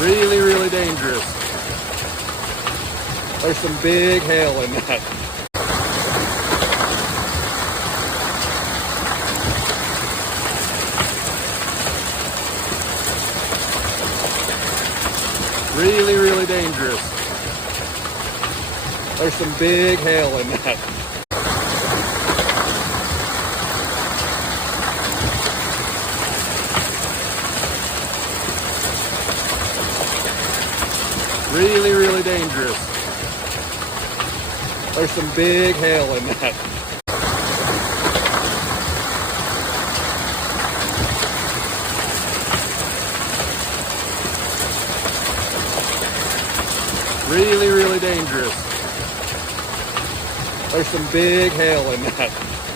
Really, really dangerous. There's some big hail in that. Really, really dangerous. There's some big hail in that. Really, really dangerous. There's some big hail in that. Really, really dangerous. There's some big hail in that.